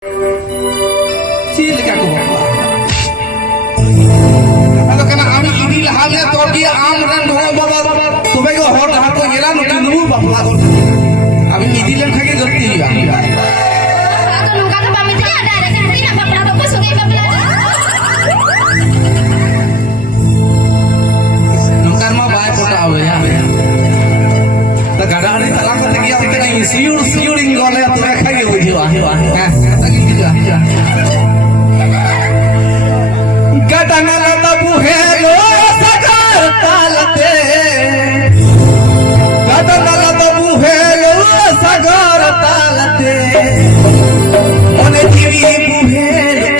Cil ka ko ado kana ami ini lahale to ki am ran go baba tobe go hor ha ko yela no tinu bapla ko ami idi len khage dorti ya aku nungka ke pamit ini ada tidak bapla ko sugi bapla nungkar ma bae pota awe ya ta gada ani talang ko tegi am tena siur ingole to khage ho jiwa ha ta ki jiwa gadana buhelo sagar talate gadana buhelo sagar talate mone jiwi buhelo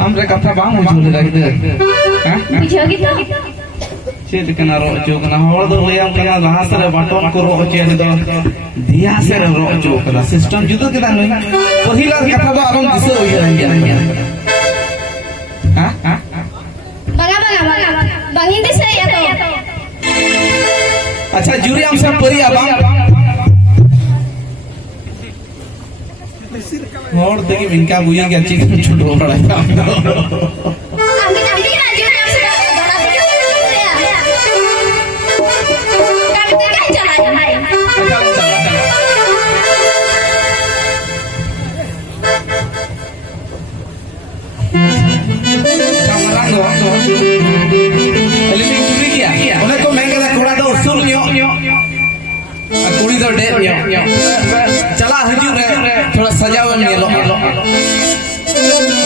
हमरे कथा बांग बुझुल रखदे हां बुझो gitu चेत कना रो जो कना होड़ दो लेम कना लहा सरे बटन को रो चे दो दिया से रो जो कना सिस्टम जुदो कना नई पहिला कथा बा आरम दिसो होई रही हां हां baga bang hindi saya to अच्छा जुरी हम सब परी आबाम होड़ तकी मिनका बुया के चिकन छुटो पड़ा ambil aja yang sudah gana video ya kami tengah jalan Sangrang do. Eli ni curi kia. Oleh ko main kata kura do usul nyo. Kuri do deh nyo. चला हजू रे थोड़ा सजाओ मेलो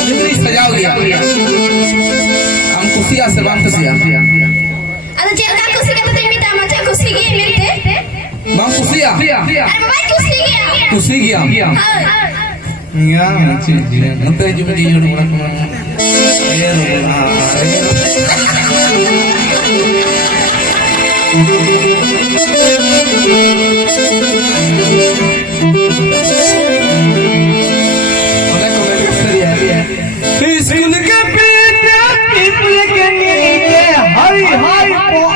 जितनी सजाओ दिया हम खुशियां से बात खुशियां ada cerita kursi kata minta macam kursi gini milte bang खुशियां ada baik kursi gini खुशी गया ya macam je nanti juga di rumah kemana school के बेटा स्कूल के नीचे हाय हाय हाय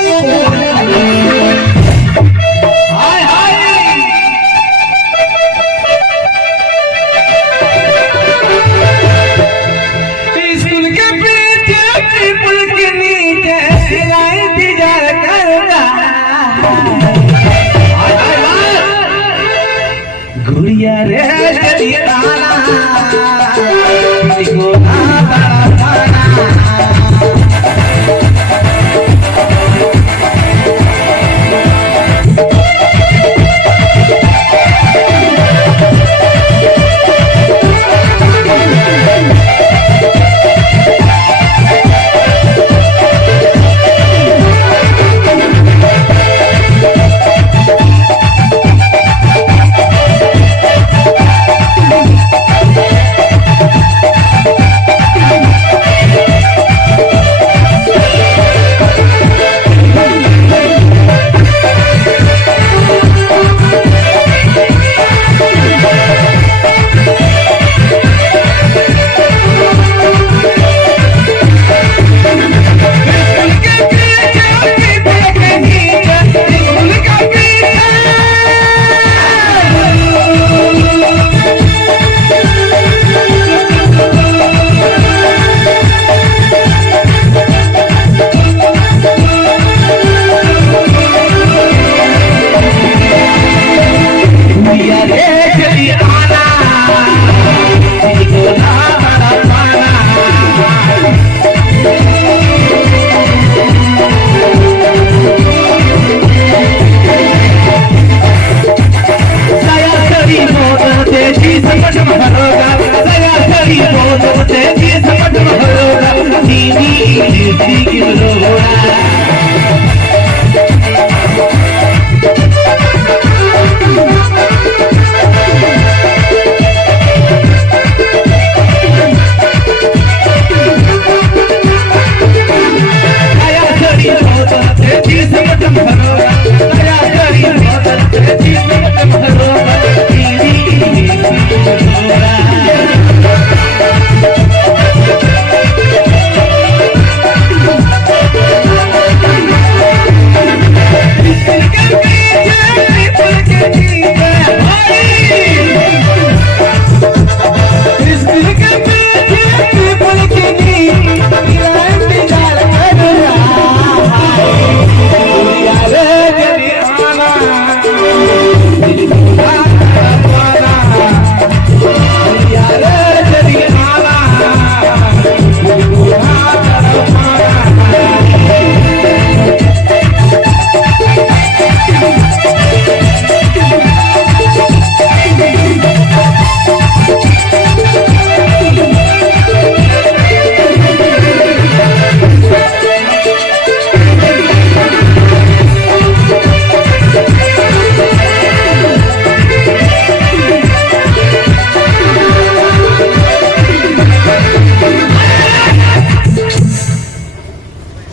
हाय स्कूल के बेटा स्कूल के नीचे सिलाई तिजार करना हाय हाय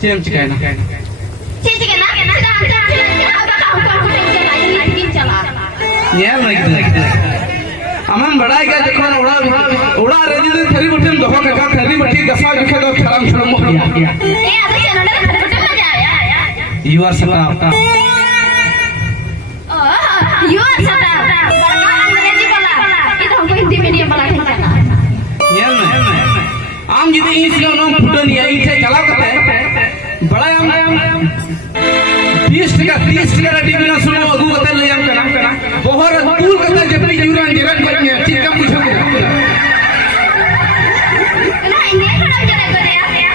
चेम चिकाई ना चीज के ना सीधा अंतर अब का टेंशन चला ये नहीं अमन बड़ा क्या देखो ना उड़ा रेडी दे थरी बटन दहो का थरी बटी गफा दिखे तो खराम खराम हो गया ए आधा चैनल में बटन ना जाए यू आर सटा यू आर सटा बड़का अंग्रेजी वाला ये तो हमको हिंदी मीडियम वाला चला ये नहीं आम जितने इसलिए उन्होंने फुटन या इसे चला करते हैं बड़ा आम 20 टका 30 टका टीवी ना सुनो अगू करते ले आम करना बहुत दूर करते जितनी यूरान जगत करनी है ठीक कम पूछो ना इन्हें खराब जरा करे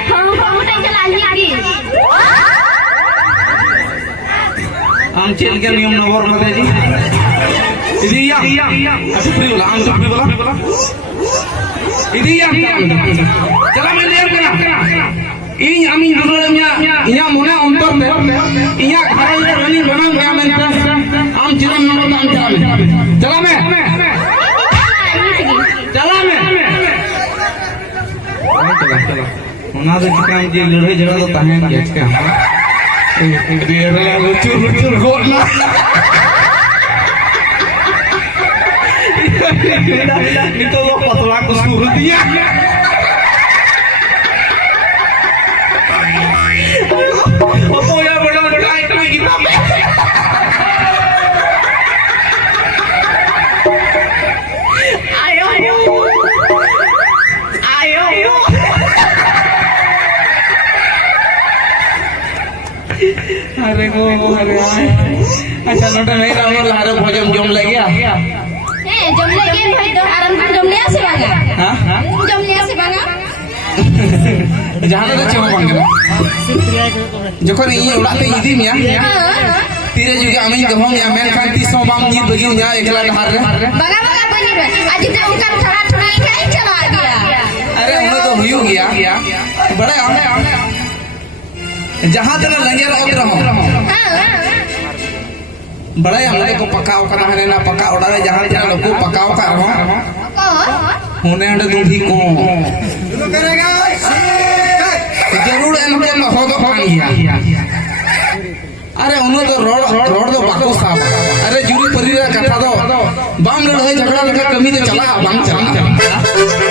हम टेंशन चला लिया आम चल के नियम नंबर मते जी इदी या सुप्री बोला आम सुप्री बोला इदी या चला मैं ले करना इन आमी दुरोड़िया इया मोने अंतर ते इया घरे ले रनी बना गया मैं आम चिरम नंबर आम चला मैं उना दे चिकाम जी लड़े जड़ा तो ताहेन के इसके हम देर ला लुचुर गोला नितो लो पतला को सुर दिया ओ या बड़ा बड़ा इतना किताब अरे वो अरे अच्छा नोटा नहीं रावण लारे भोजन जम ले गया ए जम ले गए भाई तो आराम कर जम ले आसे बागा हां जम ले आसे बागा जहां तो चेव बांगे जखन इ उड़ा पे इदी मिया तीरे जुगे आमी दहम या मेन खान 30 बाम नी बगिन या एकला धार रे बागा बागा बनी बे आज तो उनका थोड़ा थोड़ा ही चला गया अरे उन्हें तो हुई गया बड़े आम जहां तक लंगेर उतर रहो बड़े हमने को पकाओ करना है ना पका उड़ा जहां जहां लोग को पकाओ कर रहो होने अंडे दूधी को करेगा जरूर इनके में हो तो पानी अरे उन्हें तो रोड तो बाको साहब अरे जुरी परी कथा दो बाम लड़ाई झगड़ा लगा कमी तो चला बाम चला